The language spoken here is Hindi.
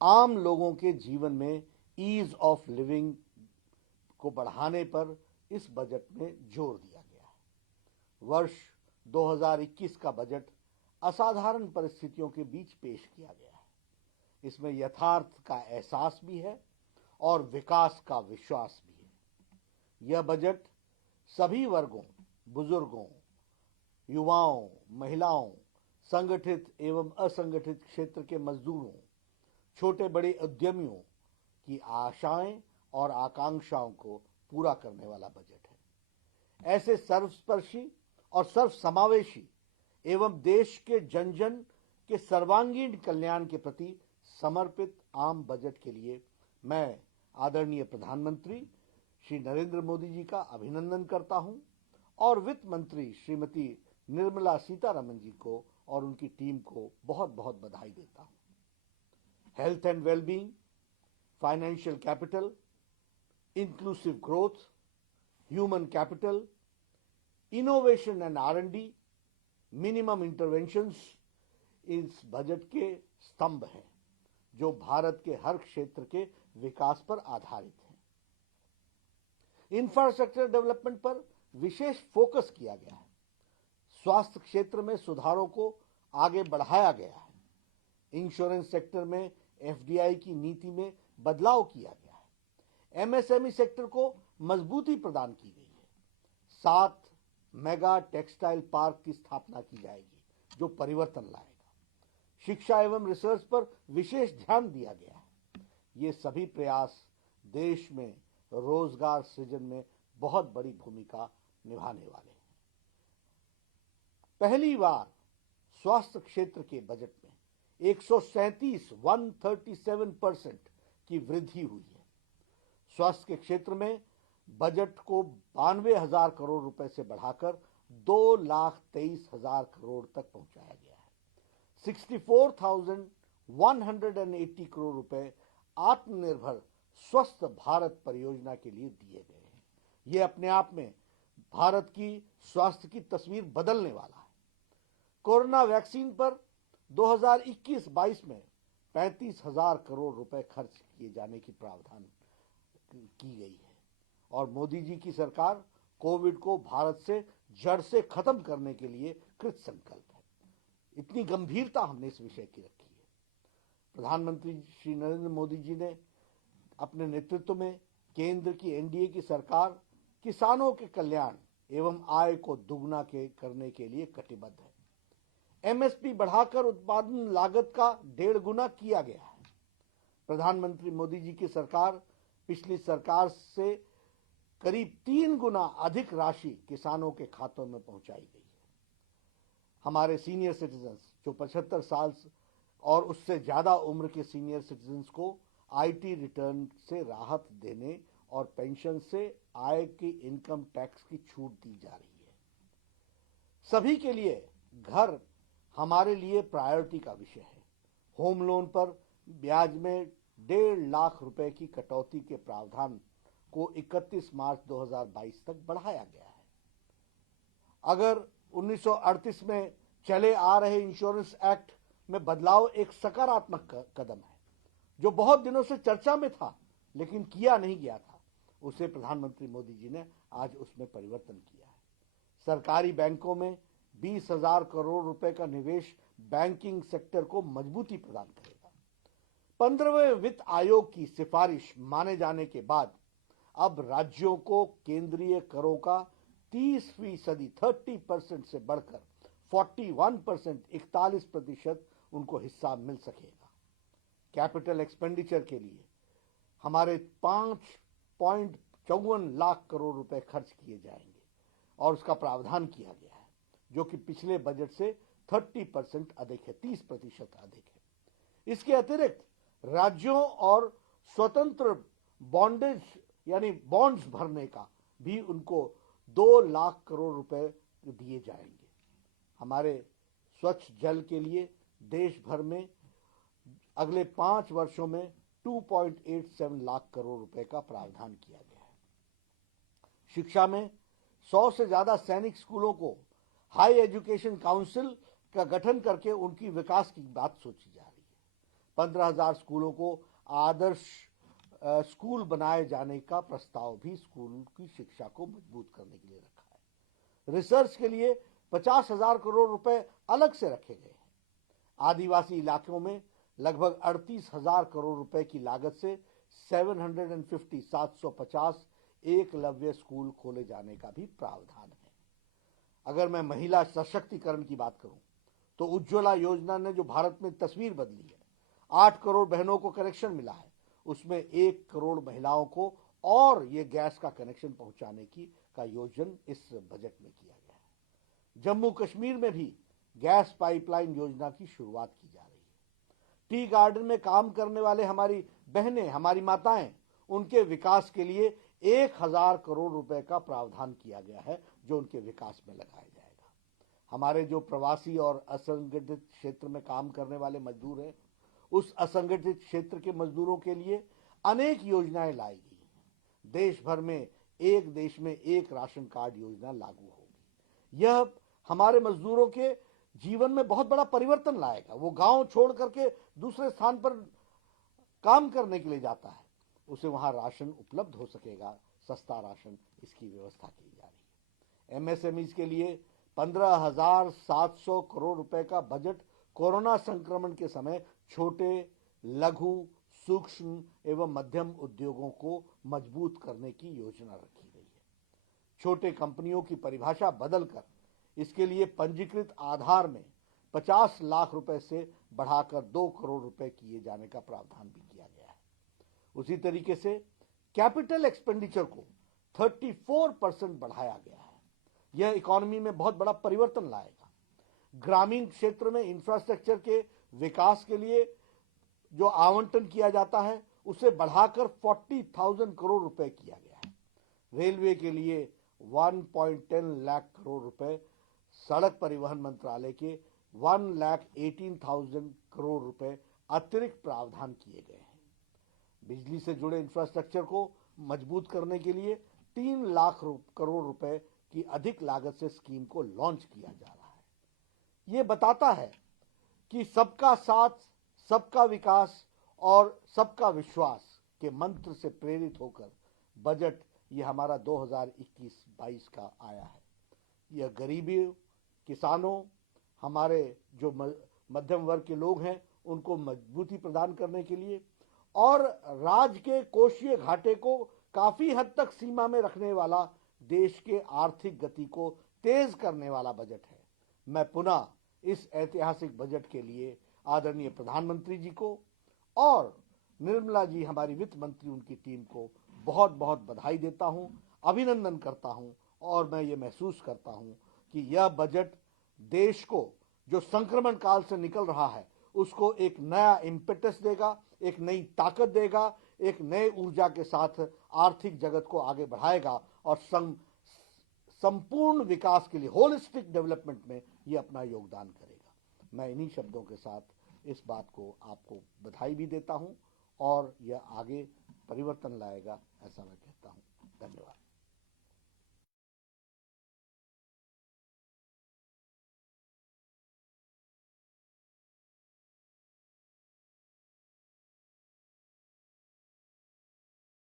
आम लोगों के जीवन में ईज ऑफ लिविंग को बढ़ाने पर इस बजट में जोर दिया गया है। वर्ष 2021 का बजट असाधारण परिस्थितियों के बीच पेश किया गया है। इसमें यथार्थ का एहसास भी है और विकास का विश्वास भी है। यह बजट सभी वर्गों, बुजुर्गों, युवाओं, महिलाओं, संगठित एवं असंगठित क्षेत्र के मजदूरों, छोटे बड़े उद्यमियों की आशाएं और आकांक्षाओं को पूरा करने वाला बजट है। ऐसे सर्वस्पर्शी और सर्वसमावेशी एवं देश के जन जन के सर्वांगीण कल्याण के प्रति समर्पित आम बजट के लिए मैं आदरणीय प्रधानमंत्री श्री नरेंद्र मोदी जी का अभिनंदन करता हूं और वित्त मंत्री श्रीमती निर्मला सीतारमण जी को और उनकी टीम को बहुत बहुत बधाई देता हूं। Health and wellbeing, financial capital, inclusive growth, human capital, innovation and R&D, minimum interventions इस बजट के स्तंभ हैं जो भारत के हर क्षेत्र के विकास पर आधारित हैं। इंफ्रास्ट्रक्चर डेवलपमेंट पर विशेष फोकस किया गया है। स्वास्थ्य क्षेत्र में सुधारों को आगे बढ़ाया गया है। इंश्योरेंस सेक्टर में FDI की नीति में बदलाव किया गया है। MSME सेक्टर को मजबूती प्रदान की गई है। 7 मेगा टेक्सटाइल पार्क की स्थापना की जाएगी जो परिवर्तन लाएगा। शिक्षा एवं रिसर्च पर विशेष ध्यान दिया गया है। ये सभी प्रयास देश में रोजगार सृजन में बहुत बड़ी भूमिका निभाने वाले हैं। पहली बार स्वास्थ्य क्षेत्र के बजट में 137% की वृद्धि हुई है। स्वास्थ्य के क्षेत्र में बजट को 92,000 करोड़ रुपए से बढ़ाकर 2,23,000 करोड़ तक पहुंचाया गया है। 64,180 करोड़ रुपए आत्मनिर्भर स्वस्थ भारत परियोजना के लिए दिए गए हैं। यह अपने आप में भारत की स्वास्थ्य की तस्वीर बदलने वाला है। कोरोना वैक्सीन पर 2021-22 में 35,000 करोड़ रुपए खर्च किए जाने की प्रावधान की गई है और मोदी जी की सरकार कोविड को भारत से जड़ से खत्म करने के लिए कृत संकल्प है। इतनी गंभीरता हमने इस विषय की रखी है। प्रधानमंत्री श्री नरेंद्र मोदी जी ने अपने नेतृत्व में केंद्र की NDA की सरकार किसानों के कल्याण एवं आय को दुगना करने के लिए कटिबद्ध है। MSP बढ़ाकर उत्पादन लागत का 1.5 गुना किया गया है। प्रधानमंत्री मोदी जी की सरकार पिछली सरकार से करीब 3 गुना अधिक राशि किसानों के खातों में पहुंचाई गई है। हमारे सीनियर सिटीजन्स जो 75 साल और उससे ज्यादा उम्र के सीनियर सिटीजन्स को IT रिटर्न से राहत देने और पेंशन से आय की इनकम टैक्स की छूट दी जा रही है। सभी के लिए घर हमारे लिए प्रायोरिटी का विषय है। होम लोन पर ब्याज में 1.5 लाख रुपए की कटौती के प्रावधान को 31 मार्च 2022 तक बढ़ाया गया है। अगर 1938 में चले आ रहे इंश्योरेंस एक्ट में बदलाव एक सकारात्मक कदम है जो बहुत दिनों से चर्चा में था लेकिन किया नहीं गया था, उसे प्रधानमंत्री मोदी जी ने आज उसमें परिवर्तन किया है। सरकारी बैंकों में 20,000 करोड़ रुपए का निवेश बैंकिंग सेक्टर को मजबूती प्रदान करेगा। 15वें वित्त आयोग की सिफारिश माने जाने के बाद अब राज्यों को केंद्रीय करों का 30% से बढ़कर 41% उनको हिस्सा मिल सकेगा। कैपिटल एक्सपेंडिचर के लिए हमारे 5.54 लाख करोड़ रुपए खर्च किए जाएंगे और उसका प्रावधान किया गया है जो कि पिछले बजट से 30% अधिक है, 30% अधिक है। इसके अतिरिक्त राज्यों और स्वतंत्र बॉन्डेज यानी बॉन्ड्स भरने का भी उनको 2 लाख करोड़ रुपए दिए जाएंगे। हमारे स्वच्छ जल के लिए देश भर में अगले 5 वर्षों में 2.87 लाख करोड़ रुपए का प्रावधान किया गया है। शिक्षा में 100 से ज्यादा सैनिक स्कूलों को हाई एजुकेशन काउंसिल का गठन करके उनकी विकास की बात सोची जा रही है। 15,000 स्कूलों को आदर्श स्कूल बनाए जाने का प्रस्ताव भी स्कूल की शिक्षा को मजबूत करने के लिए रखा है। रिसर्च के लिए 50,000 करोड़ रुपए अलग से रखे गए हैं। आदिवासी इलाकों में लगभग 38,000 करोड़ रुपए की लागत से 750 एकलव्य स्कूल खोले जाने का भी प्रावधान है। अगर मैं महिला सशक्तिकरण की बात करूं तो उज्ज्वला योजना ने जो भारत में तस्वीर बदली है, 8 करोड़ बहनों को कनेक्शन मिला है, उसमें 1 करोड़ महिलाओं को और ये गैस का कनेक्शन पहुंचाने का योजन इस बजट में किया गया है। जम्मू कश्मीर में भी गैस पाइपलाइन योजना की शुरुआत की जा रही है। टी गार्डन में काम करने वाले हमारी बहनें, हमारी माताएं, उनके विकास के लिए 1,000 करोड़ रुपए का प्रावधान किया गया है जो उनके विकास में लगाया जाएगा। हमारे जो प्रवासी और असंगठित क्षेत्र में काम करने वाले मजदूर हैं, उस असंगठित क्षेत्र के मजदूरों के लिए अनेक योजनाएं लाई गई हैं। देश भर में एक देश में एक राशन कार्ड योजना लागू होगी। यह हमारे मजदूरों के जीवन में बहुत बड़ा परिवर्तन लाएगा। वो गांव छोड़ करके दूसरे स्थान पर काम करने के लिए जाता है, उसे वहां राशन उपलब्ध हो सकेगा, सस्ता राशन, इसकी व्यवस्था की जा रही है। एमएसएमईज के लिए 15,700 करोड़ रुपए का बजट कोरोना संक्रमण के समय छोटे, लघु, सूक्ष्म एवं मध्यम उद्योगों को मजबूत करने की योजना रखी गई है। छोटे कंपनियों की परिभाषा बदलकर इसके लिए पंजीकृत आधार में 50 लाख रुपए से बढ़ाकर 2 करोड़ रुपए किए जाने का प्रावधान भी किया गया है। उसी तरीके से कैपिटल एक्सपेंडिचर को 34% बढ़ाया गया है। यह इकोनॉमी में बहुत बड़ा परिवर्तन लाएगा। ग्रामीण क्षेत्र में इंफ्रास्ट्रक्चर के विकास के लिए जो आवंटन किया जाता है उसे बढ़ाकर 40,000 करोड़ रुपए किया गया है। रेलवे के लिए 1.10 लाख करोड़ रुपए, सड़क परिवहन मंत्रालय के 1,18,000 करोड़ रुपए अतिरिक्त प्रावधान किए गए हैं। बिजली से जुड़े इंफ्रास्ट्रक्चर को मजबूत करने के लिए 3 लाख करोड़ रुपए की अधिक लागत से स्कीम को लॉन्च किया जा रहा है। ये बताता है कि सबका साथ, सबका विकास और सबका विश्वास के मंत्र से प्रेरित होकर बजट ये हमारा 2021-22 का आया है। यह गरीबी, किसानों, हमारे जो मध्यम वर्ग के लोग हैं उनको मजबूती प्रदान करने के लिए और राज्य के कोषीय घाटे को काफी हद तक सीमा में रखने वाला, देश के आर्थिक गति को तेज करने वाला बजट है। मैं पुनः इस ऐतिहासिक बजट के लिए आदरणीय प्रधानमंत्री जी को और निर्मला जी, हमारी वित्त मंत्री, उनकी टीम को बहुत बहुत बधाई देता हूं, अभिनंदन करता हूं और मैं ये महसूस करता हूं कि यह बजट देश को जो संक्रमण काल से निकल रहा है उसको एक नया इम्पेटस देगा, एक नई ताकत देगा, एक नए ऊर्जा के साथ आर्थिक जगत को आगे बढ़ाएगा और संपूर्ण विकास के लिए, होलिस्टिक डेवलपमेंट में ये अपना योगदान करेगा। मैं इन्हीं शब्दों के साथ इस बात को आपको बधाई भी देता हूं और यह आगे परिवर्तन लाएगा, ऐसा मैं कहता हूं। धन्यवाद।